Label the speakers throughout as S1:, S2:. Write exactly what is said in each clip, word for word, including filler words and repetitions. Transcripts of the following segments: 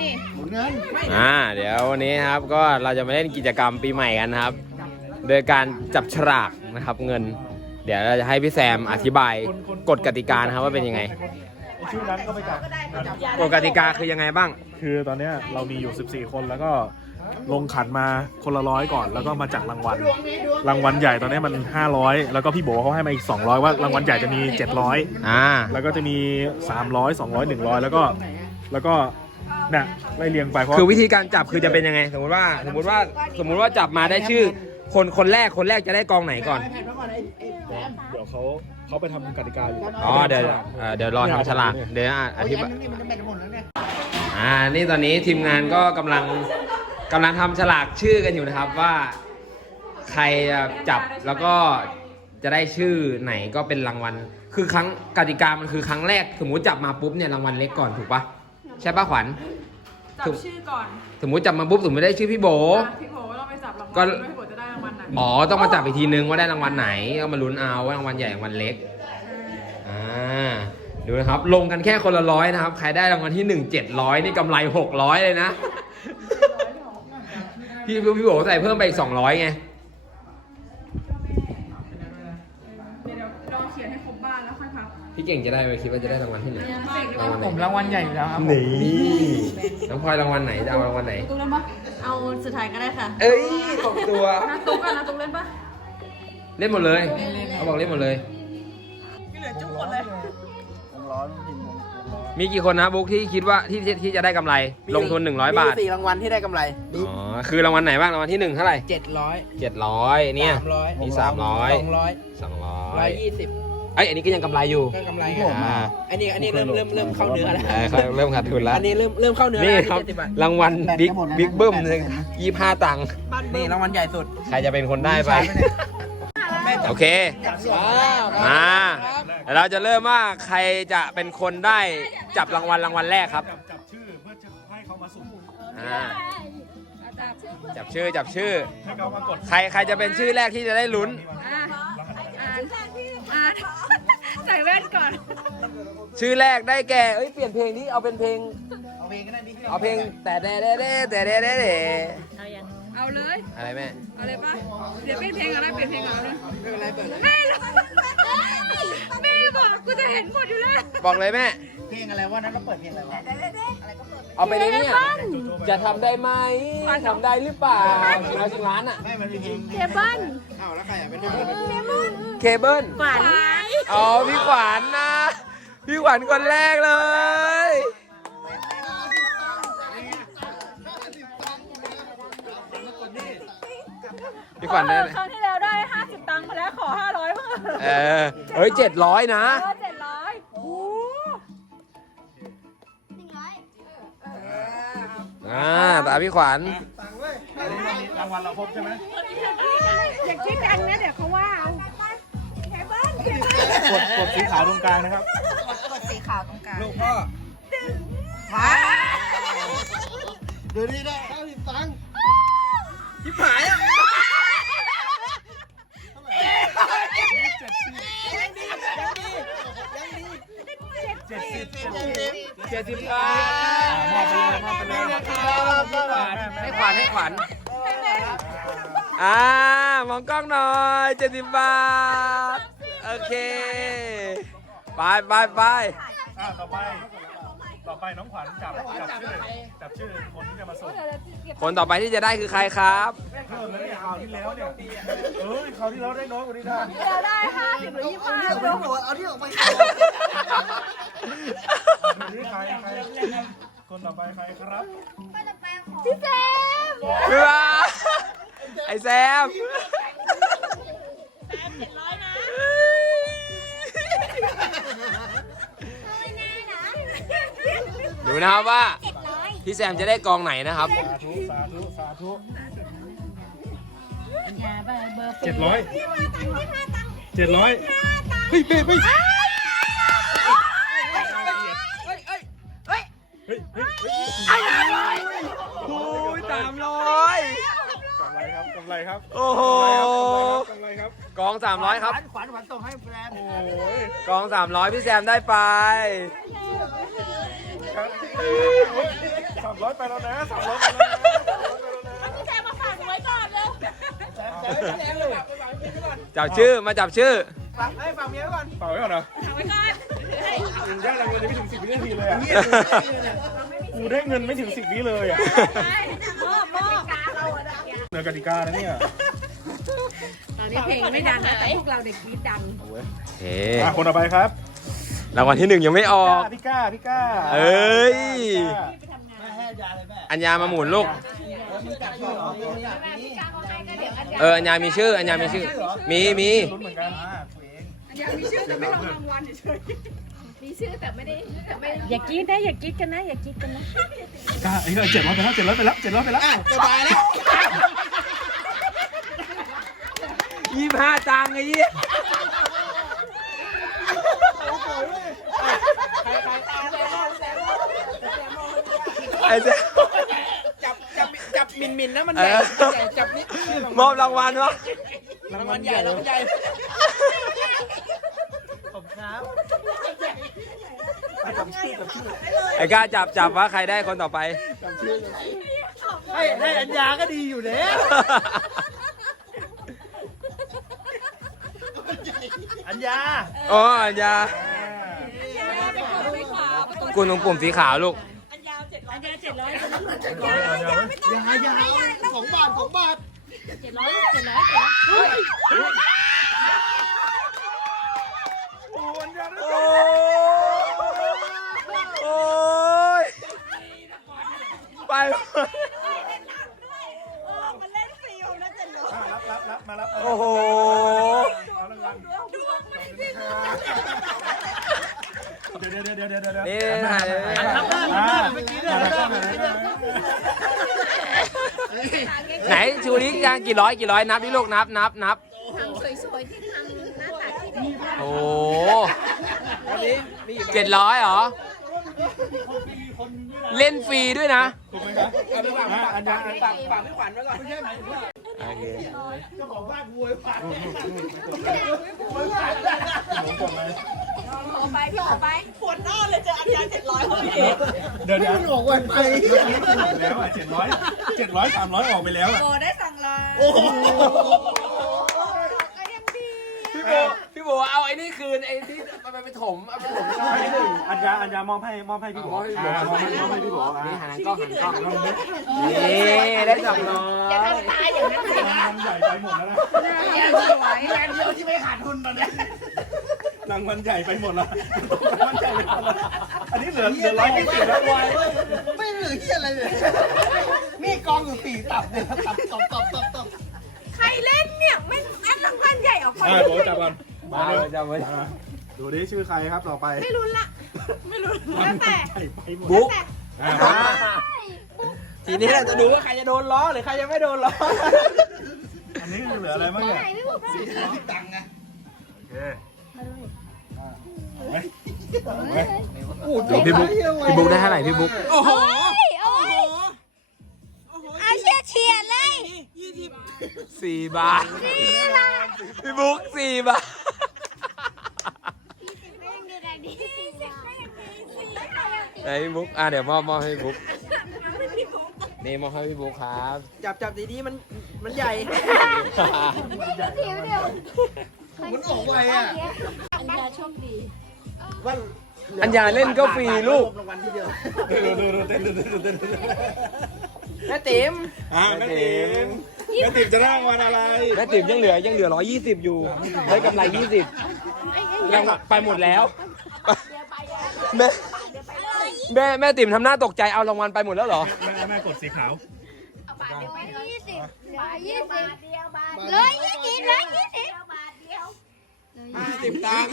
S1: นี่
S2: หมุนเงิน
S3: อ่าเดี๋ยววันนี้ครับก็เราจะมาเล่นกิจกรรมปีใหม่กันนะครับ โดยการจับฉลากนะครับเงิน เดี๋ยวเราจะให้พี่แซมอธิบายกฎกติกานะครับว่าเป็นยังไง
S4: ชื่อนั้นก็ไปจับ
S3: กฎกติกาคือยังไงบ้าง
S4: คือตอนนี้เรามีอยู่ สิบสี่ คนแล้วก็ลงขันมาคนละร้อยก่อนแล้วก็มาจัดรางวัลรางวัลใหญ่ตอนนี้มันห้าร้อยแล้วก็พี่โบเขาให้มาอีกสองร้อยว่ารางวัลใหญ่จะมีเจ็ดร้อย
S3: อ่า
S4: แล้วก็จะมีสามร้อย สองร้อย หนึ่งร้อยแล้วก็แล้วก็เนี่ยไล่เรียงไปเพราะ
S3: คือวิธีการจับคือจะเป็นยังไง สมมติว่าสมมติว่าสมมติว่าจับมาได้ชื่อ คนคนแรกคนแรกจะได้กองไหนก่อน
S4: เดี๋ยวเขาเขาไปทำกติกาอยู่
S3: อ๋อเดี๋ยวเอ่อเดี๋ยวรอทำฉลากเดี๋ยวอธิบาย
S2: นี่มันจะแบตหมดแล้วเนี่ย
S3: อ่านี่ตอนนี้ทีมงานก็กำลังกำลังทำฉลากชื่อกันอยู่นะครับว่าใครจะจับแล้วก็จะได้ชื่อไหนก็เป็นรางวัลคือครั้งกติกามันคือครั้งแรกสมมติจับมาปุ๊บเนี่ยรางวัลเล็กก่อนถูกปะใช่ปะขวัญ
S1: จับชื่อก่อน
S3: สมมติจับมาปุ๊บสมมติได้ชื่อพี่โบ
S1: อ่ะพี่โบก็ต้องไปจับรางวัล
S3: ก็
S1: ด้วยพี่โบจะได้รางวัลไหน
S3: อ๋อต้องมาจับอีกทีนึงว่าได้รางวัลไหนก็มาลุ้นเอาว่ารางวัลใหญ่รางวัลเล็กอ่าดูนะครับลงกันแค่คนละร้อยนะครับใครได้รางวัลที่หนึ่งเจ็ดร้อยนี่กำไรหกร้อยเลยนะ พี่พี่โบใส่เพิ่มไปอีกสองร้อยไง
S1: เดี๋ยวเราเขียนให้ครบบ้านแล้วค่อยพับ
S3: พี่เก่งจะได้ไหมคิดว่าจะได้รางวัลที่ไหนรางวัลไหน
S2: ผมรางวัลใหญ่อยู่แล้วครับ
S3: นี่น้องพลอยรางวัลไหนจะเอารางวัลไหน
S1: ตุ๊กเล่นปะเอาสุดท้ายก็ได้ค่ะ
S3: เอ้ยตกตัว
S1: นักตุ๊กอะนักตุ๊กเล่นปะ
S3: เล่นหมดเลยเขาบอกเล่นหมดเลย
S1: ไม่เหลือจุ๊บหมดเลย
S2: ผมร้อนจริงผมร้อน
S3: มีกี่คนนะบุ๊กที่คิดว่าที่ที่ที่จะได้กำไรลงทุนหนึ่งร้อยบาท
S2: มีสี่รางวัลที่ได้กำไร
S3: อ๋อคือรางวัลไหนบ้างรางวัลที่หนึ่งเท่าไหร่
S2: เจ็ดร้อย
S3: เจ็ดร้อยเนี่ย
S2: สามร้อย
S3: มีสามร้อย
S2: สองร้อย
S3: สองร้อ
S2: ร้อย ยยี่สิบ
S3: ไอยอันนี้ก็ยังกำไรอยู่
S2: ก็กำไร
S3: อ่า
S2: อันนี้อันนี้เริ่มเริ่มเริ่มเข้าเนื้อแล้ว
S3: เออเขาเริ่มขาดทุนแล้ว
S2: อันนี้เริ่มเริ่มเข้าเนื้อ
S3: นี่
S2: แล้ว
S3: ครับ
S2: เจ็ดสิบบาท
S3: รางวัลบิ๊กบิ๊กเบิ้มเลยยี่ห้าตังค์
S2: นี่รางวัลใหญ่สุด
S3: ใครจะเป็นคนได้ไป โอเค
S2: อ้าว
S3: อ่าเดี๋ยวเราจะเริ่มว่าใครจะเป็นคนได้จับรางวัลรางวัลแรกครับ
S4: จับจับชื่อเพื่อจะให้เขามาสุ่ม
S3: อ่าจับชื่อจับชื่อ
S4: ให้เขามากด
S3: ใครใครจะเป็นชื่อแรกที่จะได้ลุ้น
S1: อ่ะอ่านอ่านใส่แว่นก่อน
S3: ชื่อแรกได้แก่เอ้ยเปลี่ยนเพลงนี้เอาเป็นเพลง
S2: เอาเพลงก็ได้ดิ
S3: เอาเพลงแต่เด้เด้เด้แต่เด้เด้เด้
S1: เอายังเอาเลย
S3: อะไรแม่
S1: เอาเลยปะเดี๋ยวเป็นเพลงอะไรเปลี่ยนเพลงเอาเลย
S2: ไม่เป็นไรเปิดเลย
S1: แม่รู้แม่บอกกูจะเห็นหมดอยู่แล้ว
S3: บอกเลยแม่
S2: เพลงอะไรวะนั้นเราเปิดเพลงอะไรวะ
S3: เอาไปเลยเนี่ยจะทำได้ไหมทำได้หรือเปล่าเราชิงร้านอ่ะ
S2: ไม่มันมีเพลง
S1: เคเบิล
S2: อ้าวแล้วใครอ่ะเป็นเพลง
S3: เคเบิล
S1: ขวัญ
S3: อ๋อพี่ขวัญนะพี่ขวัญคนแรกเลยพี่ขวัญได้
S1: ครั้งที่แล้วได้ห้าสิบตังค์มาแล้วขอห้าร้อยเพิ่ม
S3: เออเฮ้ยเจ็ดร้อยนะ
S1: เออเจ็ดร้อยโอ้
S3: อ่าตาพี่ขวัญ
S4: รางวัลเราครบใช่ไหม
S1: อย่าคิดกันนะเดี๋ยวเขาว่าเอาเคเบิลเคเบิล
S4: กดกดสีขาวตรงกลางนะครับ
S1: กดสีขาวตรงกลาง
S2: ลูกพ่อมาเดี๋ยวนี้ได้ห้าสิบตังค์ทิพหายอ่ะ
S4: เจ็ดสิบ
S3: เจ็ดสิบครั
S4: มอบไปเลยมอบไปเลย
S3: ให้ขวัญให้ขวัญอ่ามองกล้องหน่อยเจ็ดสิบบาทโอเคไปไปไป
S4: อ่าต่อไป ต่อไปน้องขวัญจับจับชื่อจับชื่อคนที่จะมาส่ง
S3: คนต่อไปที่จะได้คือใครครับ
S4: เพิ่มแล้วเนี่ยคราวที่แล้วเนี่ยเอ้ยคราวที่แล้วได้น้อยกว่านี้นะ
S1: เดี๋ยวได้ห้าสิบหรือยี่สิบห้า
S2: เอาที่ออกไปเอาที่ออกไป
S4: นี่ใครใครคนต่อไปใครครับ
S1: พี่แซม
S3: คือว่าไอ้แซมดูนะครับว่าพี่แซมจะได้กองไหนนะครับ
S4: สาธุ สาธุ สาธุเจ็ดร้อยเจ็ดร้อยเฮ้ยเฮ้ยเฮ้ยเฮ้ยเฮ้ย
S3: โอ้ยสามร้อย
S4: กำไรครับกำไรครับ
S3: โอ้โห
S4: กำไรครับ
S3: กองสามร้อยครับ
S2: ขวัญขวัญส่งให้แฟน
S4: โอ้ย
S3: กองสามร้อยพี่แซมได้ไป
S4: ครับสามร้อยไปแล้วนะสามร้อยไปแล้วนะสามร้อยไปแล้วนะ
S1: พี่แจมาฝากไว้ก่อนเร็ว
S3: จับชื่อมาจับชื่อ
S2: ฝากให้ฝากเมียไว้ก่อน
S4: เป่าไว้ก่อนนะ
S1: ฝากไว้ก่อน
S4: ยังได้อะไรเลยไม่ถึงสิบวินาทีเลยอ่ะกูได้เงินไม่ถึงสิบวิเลยอ่ะ
S1: มอบมอบ
S4: เหนือกติกานะเนี่ย
S1: ตอนนี้เพลงไม่ดังนะแต่พวกเราเด็กกรี๊ดดัง
S3: โอเค
S4: อ่ะคนต่อไปครับ
S3: รางวัลที่หนึ่งยังไม่ออก
S4: พี่ก้าพี่ก้า
S3: เอ้ย
S4: พี่ก้า
S2: แม่ให้ยาเลยแม่
S3: อัญญามาหมุนลูก
S2: มึงกัดชื่อเหรอ
S3: เอออัญญามีชื่ออัญญามีชื่อ มีมี
S4: ลุ้นเหมือนกัน
S2: อ่าคุยเอง
S1: ยังมีชื่อแต่ไม่รองรางวัลเฉยมีชื่อแต่ไม่ได้แต่ไม่อย่ากรี๊ดนะอย่ากรี๊ดกันนะอย่ากรี๊ดกันนะ
S4: ก้าไอ้เหี้ยเจ็ดร้อยไปแล้วเจ็ดร้อยไปแล้วเจ็ดร้อยไปแล้ว
S2: อ่ะสบายแล้ว
S3: ยี่ห้าตังค์ไอ้ยี่ไอ้เจ้า
S2: จับจับจับมินมินนะมัน
S3: เอ
S2: ใหญ่
S3: อ
S2: ใหญ่จับนี่
S3: มอบรางวัลวะ
S2: รางวัลใหญ่รางวัลใหญ่ผมครับ
S3: ไอ้กล้าจับจับว่าใครได้คนต่อไป
S2: ให้ให้อัญญาก็ดีอยู่แล้ว อัญญา
S3: อ๋ออัญญากุนตรงปุ่มสีขาวลูก
S1: อันยาวเจ็ดร้อยอันยาวเจ็ดร้อย
S2: อย่าอย่าสองบาทสองบาท
S1: เจ็ดร้อยเจ็ดร้อยเจ็ดร้อยเฮ้ย
S3: โอ้โอ้ยไป
S1: มันเล่นฟรีผมนะเจ็ดร้อย
S4: รับรับรับมารับ
S3: โอ้โห
S4: เอารางวัลเดี๋ยวเดี๋ยวเดี๋ยวเดี๋ยวเดี๋ยว
S3: นี่
S4: อ่า
S2: เมื่อกี้เนี่ยเริ่ม
S3: ไหนชูนิ้ยังกี่ร้อยกี่ร้อยนับดิลูกนับนับนับ
S1: ทำสวยๆที่ทำหน้าตาที่ดี
S3: โอ้
S2: วันนี้มี
S3: เจ็ดร้อยเหรอ เล่นฟรีด้วยนะ
S4: ถูกไหมครับ
S2: เอาไปฝาก
S4: อ่า
S2: ฝาก
S4: อัญญา
S2: ฝากฝากพี่ขวัญไว้ก่อนไม่ใช่หมายถึงว่า
S3: โอเค
S2: เจ้าของบ้านโวยขวัญ
S4: ผมกดไหม
S1: ขอไปพี่ขอไปปวดหน้าเลยเจออันยาวเจ็ดร้อยเขาไม่เห็น
S4: เดี๋ยวเดี๋ยว
S2: มันออกวันไป
S4: แล้วอ่ะเจ็ดร้อยเจ็ดร้อยสามร้อยออกไปแล้วอ่ะ
S1: โบได้สั่งลา
S2: โอ้โห
S1: ก็ยังดี
S3: พี่โบพี่โบเอาไอ้นี่คืนไอ้ที่มันไปถมเอาไปถมไม่ได้
S4: อัญญาอัญญามอบให้มอบให้พี่บอสอ่ามอบให้มอบให้พี่บอส
S3: นี่
S4: อ่ะ
S3: หันกล้องหันกล้องนี่ได้สองร้อย
S1: อย่าทำตายอย่างนั้นสิ
S4: รางวัลใหญ่ไปหมดแล้วนะ
S1: อย่าสวย
S2: แรงเดียวที่ไม่ขาดทุนตอนนี้
S4: รางวัลใหญ่ไปหมดแล้วรางวัลใหญ่ไปหมดแล้วอันนี้เหลือเหลือร้อยหกสิบแล้ว
S2: ไม่เหลือที่อะไรเลยมีกองอยู่สี่ตับเนี่ยตับตับตับตับตับ
S1: ใครเล่นเนี่ยไม่อันรางวัลใหญ่ออกคน
S4: อ่าโบจับก่อน
S3: มาเลยจำไว้
S4: อ่าดูดิชื่อใครครับต่อไป
S1: ไม่รู้ละไม่รู้แล้วแต่
S4: ใหญ่ไปหมด
S3: บุ๊ก
S4: อ่า
S2: ทีนี้เราจะดูว่าใครจะโดนล้อหรือใครจะไม่โดนล้อ
S4: อันนี้เหลืออะไรบ้างเนี่ย
S2: สี่สิบตังค์ไง
S4: โอเคอ่าเอาไหมเอาไหม
S3: พี่บุ๊กพี่บุ๊กได้เท่าไหร่พี่บุ๊ก
S2: โอ้โห
S1: อาเชียเชียเลย
S2: ยี่สิบ
S3: สี่บาทพี่บุ๊กสี่บาทไหนพี่บุ๊กอ่ะเดี๋ยวมอบมอบให้พี่บุ๊กนี่มอบให้พี่บุ๊กครับ
S2: จับจับดีๆมันมันใหญ่มันออกไวอ่ะ
S1: อันยาโชคดี
S2: ว่า
S3: อัญญาเล่นก็ฟรีลูก
S2: รางวัลที่เดียว
S4: ดูดูดูเต้นดูเต้นดูเต้น
S2: แม่ติ๋ม
S4: อ่าแม่ติ๋มแม่ติ๋มจะได้รางวัลอะไร
S3: แม่ติ๋มยังเหลือยังเหลือร้อยยี่สิบอยู่ได้กำไรยี่สิบยังไปหมดแล้วแม่แม่แม่ติ๋มทำหน้าตกใจเอารางวัลไปหมดแล้วเหรอ
S4: แม่แม่กดสีขาว
S1: ร้อยยี่สิบร้อยยี่สิบร้อยยี่สิบร้อยยี่สิบ
S2: ห้าสิบตังค์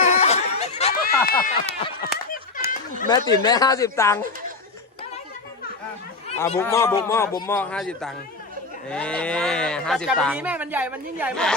S3: แม่ติ๋มได้ห้าสิบตังค์อ่าบุกหม้อบุกหม้อบุกหม้อห้าสิบตังค์เอ๊ห้าสิบ
S2: จับ
S3: ตัง
S2: ดี
S3: ค์
S2: แม่มันใหญ่มันยิ่งใหญ่มาก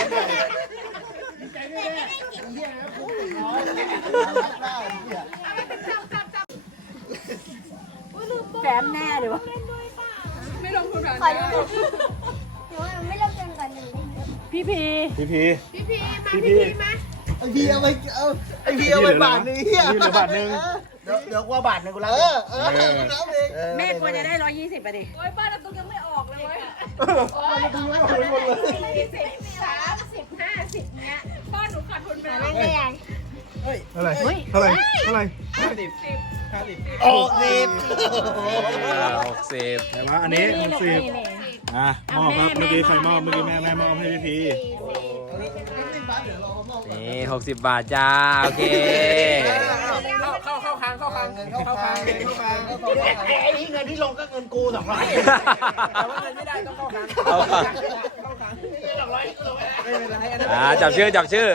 S1: แฝมแน่เลยวะไม่ลงทุนแบบ
S5: ขอดูหนูหนูว่าไม่เลิกเกินกว่าหนึ่ง
S1: พี่พี
S4: พี่พี
S1: พี่พีมา
S4: พี่
S1: พี่
S4: พี
S1: พีมา
S2: ไอพีเอาไปเอาไอพีเอาไปบาทนึงเฮีย
S4: พี่เหลือบาทหนึ่ง
S2: ดี๋ยวเดี๋ยวว่าบาทหนึ่งกูรับเออเออรับเอง
S1: แม่ควรจะได้ร้อยยี่สิบไปดิโอ้ยบ้านเราตุ๊กยังไม่ออกเลยเว้ยโอ้ยสี่สิบสามสิบห้าสิบเนี้ยพ่อหนูขาดทุนไปแล้ว
S5: ไม่ใหญ่
S4: เท่าไหร่เท่าไหร่เท่าไหร่
S2: ออกสิบ
S3: หกสิบ
S4: แต่ว่าอันนี้หกสิบอ่ะมอบครับเมื่อกี้ใครมอบเมื่อกี้แม่แม่มอบให้พี่พี
S3: นี่หกสิบบาทจ้า โอเค
S2: เข้าเข้าคางเข้าคางเงินเข้าคางเงินเข้าคางไอ้เงินที่ลงก็เงินกูสองร้อยแต่ว่าเงินไม่ได้ต้องเข้าคางเข้าคางเข้าคางสองร้อยไม่เป็นไรอันนั้น
S3: อ่าจับชื่อจับชื่อ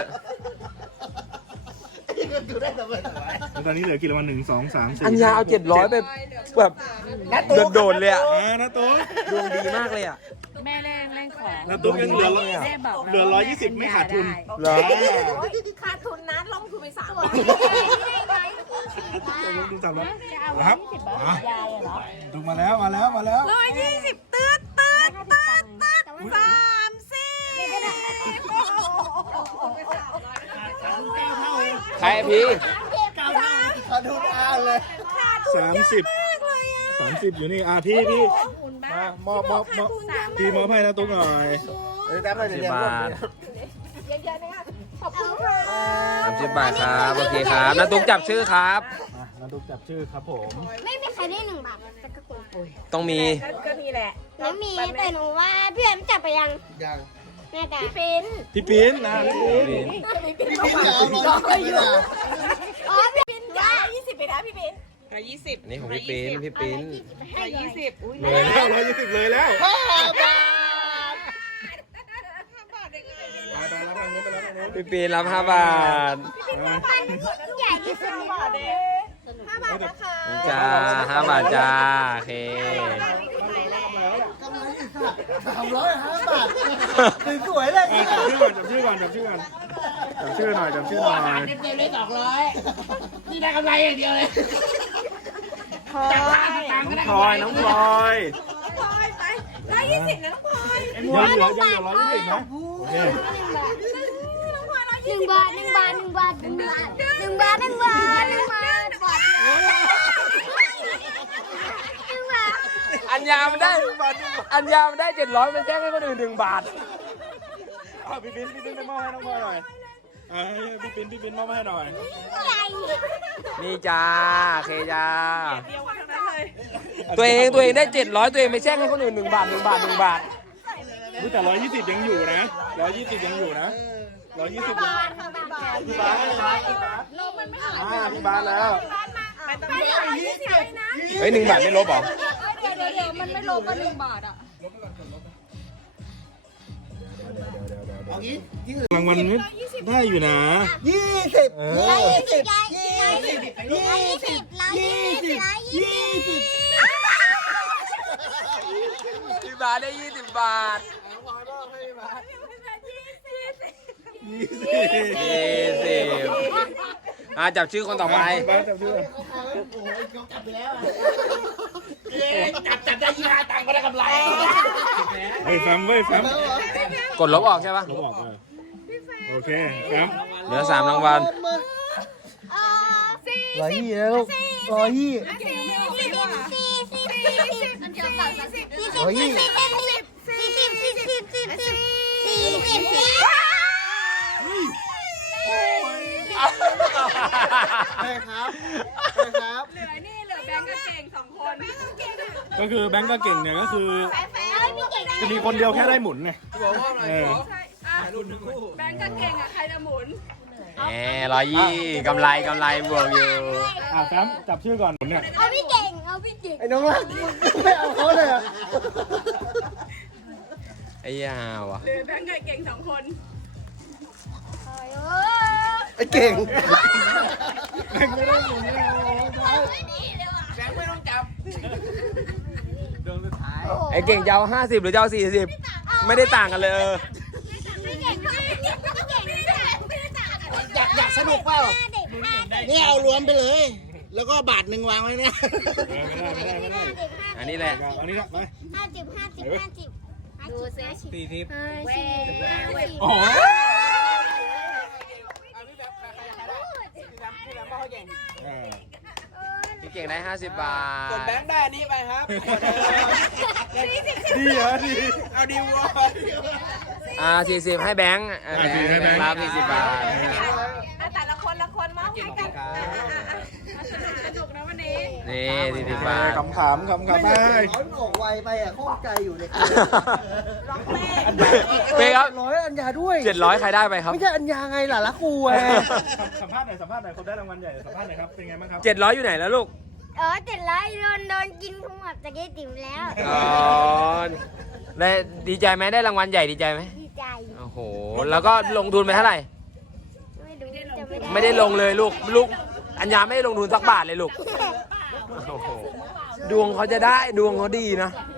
S2: เงินกูได้สองร้อย
S4: แล้วตอนนี้เหลือกี่รางวัลหนึ่งสองสามสี่
S3: อัญญาเอาเจ็ดร้อยไปแบบโดดๆเลยอ่ะ
S4: อ่านะตุ๊ก
S3: ดวงดีมากเลยอ่ะ
S1: แม่เล่นเล่นของ
S4: นะตุ๊กยังเหลือ
S1: แม่บอก
S4: เหลือร้อยยี่สิบไม่ขาดทุน
S3: เหรอ
S1: ขาดทุนนะลงทุนไปสาม
S4: ดูสามแล้ว
S1: จะเอา
S4: นะครับ
S1: ยี่สิบบาทยาเลยเหรอ
S4: ตุ๊กมาแล้วมาแล้วมาแล้ว
S1: ร้อยยี่สิบตืดตืดตืดตืดสามสิบ
S3: ใครพี่
S2: ขาดทุนอ้าวเลย
S4: สามสิบสามสิบอยู่นี่อ่ะพี่พี่มามอบมอบมอบพี่มอบให้นะตุ๊กหน่อย
S2: เออแต่ไม่
S3: สิ
S2: เดี๋
S3: บ
S2: ยว
S3: บาท
S1: เยอะๆนะคะขอบคุณค่ะ
S3: สามสิบบาทครับ โอเคครับน้าตุ๊กจับชื่อครับ
S4: อ่ะนะตุ๊กจับชื่อครับผม
S5: ไม่มีใครได้หนึ่งบาทแต่ก็คุย
S3: ต้องมี
S1: ก็นี่แหละ
S5: ไม่มีแต่หนูว่าพี่แอมจับไปยัง
S2: ยัง
S5: แม่จ๋า
S1: ปิ้น
S4: พี่ปิ้นนะพี่ปิ้น
S2: พี่พี่จะเอาร้อยยี่สิบอ่ะ
S5: อ๋อพี่ปิ้นว่า
S1: ยี่สิบไปนะพี่ปิ้นร้อยยี่สิบ
S3: อันนี้ของพี่ปิ้นพี่ปิ้น
S1: ร้อยยี่สิบอุ้ย
S4: เลยแล้วร้อยยี่สิบเลยแล้ว
S2: ห้าบาท
S4: ไปไปแล้วทางนู้นไปแล้วทางนู้น
S3: พี่ปิ้นรับห้าบาท
S5: ใหญ่ที่สุดในโลก
S1: ห้าบาทนะคะ
S3: นี่จ้าห้าบาทจ้า โอเค
S2: สามร้อยห้าบาทสวยๆเลย
S4: อ่ะจับชื่อก่อนจับชื่อก่อนจับชื่อก่อนจับชื่อหน่อยจับชื่อหน่อย
S2: เต็มเลยสองร้อยนี่ได้กำไรอย่างเดียวเลย
S1: พลอย
S4: น้องพลอยน้องพลอย
S1: พลอยไปร้อยยี่สิบนะน้องพลอย
S4: ยังเหลือยังเหลือร้อยยี่สิบไหมโอเค
S5: หนึ่งบาทหนึ่งบาทหนึ่งบาทหนึ่งบาทหนึ่งบาทหนึ่งบาทหนึ่งบาทหนึ่งบาทหนึ่งบาท
S3: อัญญามันได้ อัญญามันได้เจ็ดร้อยมันแจ้งให้คนอื่นหนึ่งบาท
S4: อ่ะพี่ปิ้นพี่ปิ้นไปมอบให้น้องพลอยหน่อยอ่าพี่ปิ้นพี่ปิ้นมอบให้หน่อย
S5: ใหญ่
S3: นี่จ้า โอเคจ้า
S1: เดียวทั้งนั้นเลย
S3: ตัวเองตัวเองได้เจ็ดร้อยตัวเองไม่แจ้งให้คนอื่นหนึ่งบาทหนึ่งบาทหนึ่งบาท
S4: อุ๊ยแต่ร้อยยี่สิบยังอยู่นะร้อยยี่สิบยังอยู่นะร้อยยี่สิบยังพี่บาสพี่บาสพี่บาส
S1: ลมมันไม่ออก
S4: อ่าพี่บาสแล้ว
S1: ไปต้องไปร้อยยี่สิบเลยนะ
S3: เฮ้ยหนึ่งบาทไม่ลบเหรอ
S1: เดี๋ยวเดี๋ยวเดี๋ยวมันไม่ลบกันหนึ่งบาทอ่ะ
S2: เอางี้ยี่
S4: รางวัลนี้ได้อยู่นะ
S2: ยี่สิบ
S4: เอ
S5: ร้อย
S4: อ
S5: ยี่สิบร้อยยี่สิบร้อยยี่สิบร้อยยี่สิบร้อยยี่สิบ
S3: พี่บาทได้ยี่สิบบาท
S4: ยี่สิบ
S3: ยี่สิบอ่ะจับชื่อคนต่อไป
S4: บาสจับชื่อ
S2: จับไปแล้วจับจับได้ยี่ห้าตังค์ก็ได้กำไร
S4: ไอ้แฟมเว้ยแฟม
S3: กดลบออกใช่ปะ
S4: เขาบอกเลยโอเคแฟม
S3: เหลือสามรางวัล
S2: ร้อยยี่แล้วร้อยยี่
S5: สี่สิบสี่สิบสี่สิบสี่สิบสี่สิบสี่สิบสี่สิบสี่สิบสี่สิบสี่สิบ
S2: ใช่ครับใช่ครับ
S1: เหลือนี่เหลือแบงก์กับเก่งสองคน
S4: ก็คือแบงก์กับเก่งเนี่ยก็คือ
S5: แฟนพี่เก่ง
S4: จะมีคนเดียวแค่ได้หมุนไงเออ
S1: ใช่อ่ะแบงก์กับเก่งอ่ะใครจะหมุน
S3: แหมร้อยยี่กำไรกำไรบวกอยู่
S4: อ่ะแฟมจับชื่อก่อนหมุนเนี่ย
S5: เอาพี่เก่งเอาพี่เก่ง
S2: ไอ้น้องรักไม่เอาเขาเลยอ่ะ
S3: ไอ้ยาวอ่ะ
S1: เหลือแบงก์กับเก่งสองคน
S2: ไอ้เก่ง
S4: แบงก์ไม่ได้หมุนเลย
S1: แบงก์ไม่ต้องจับ
S4: เดินสุดท้าย
S3: ไอ้เก่งจะเอาห้าสิบหรือจะเอาสี่สิบไม่ได้ต่างกันเลยเออ
S5: พี่เก่งพี่เก่งพี่เก่งไม่ได้ไม่ได้ต่างกัน
S2: อยากอยากสนุกเปล่า
S5: เด็กห้าเด็ก
S2: นี่เอารวมไปเลย แล้วก็บาทหนึ่งวางไว้เนี่ย
S4: ไม่ได้ไม่ได้ไม่ได้
S5: เด็กห้า
S3: อันนี้แหละ
S4: อันนี้ละไป
S5: ห้าสิบห้าสิบห้าสิบดูสิ
S4: สี่ทิป
S5: ห้าสิบห้าสิบ
S4: โอ้โห
S5: เออ
S3: พี่เก่งได้ห้าสิบบาท
S2: ส่วนแบงค์ได้อันนี้ไปครับ
S4: ดีเหรอดี
S2: เอาดีวอ
S3: อ่าสี่สิบให้แบงค์อ่าแบงค์รับสี่สิบบาท
S1: แต่ละคนละคนมอบให้กันสนุกนะวันนี้
S3: นี่สี่สิบบาท
S4: คำถามคำถามไป
S2: เขาออกไวไปอ่ะข้องใจอยู่เนี่ย
S1: ร้องเพลง
S3: เป๊ครับ
S2: ร้อยอัญญาด้วย
S3: เจ็ดร้อยใครได้ไปครับ
S2: ไม่ใช่อัญญาไงล่ะรักกูไง
S4: สัมภาษณ์หน่อยสัมภาษณ์หน่อยคนได้รางวัลใหญ่สัมภาษณ์หน่อยครับเป็นไงบ้างครับ
S3: เจ็ดร้อยอยู่ไหนแล้วลูก
S5: เออเจ็ดร้อยโดนโดนกินทั้งหมดตะกี้ติ๋มแล้ว
S3: อ๋อได้ดีใจไหมได้รางวัลใหญ่ดีใจไหม
S5: ดีใจ
S3: โอ้โห แล้วก็ลงทุนไปเท่าไหร่
S5: ไม่รู้จะไม่ได้
S3: ไม่ได้ลงเลยลูก ลูก อัญญาไม่ได้ลงทุนสักบาทเลยลูก โอ้โห ดวงเขาจะได้ ดวงเขาดีนะ
S5: ไ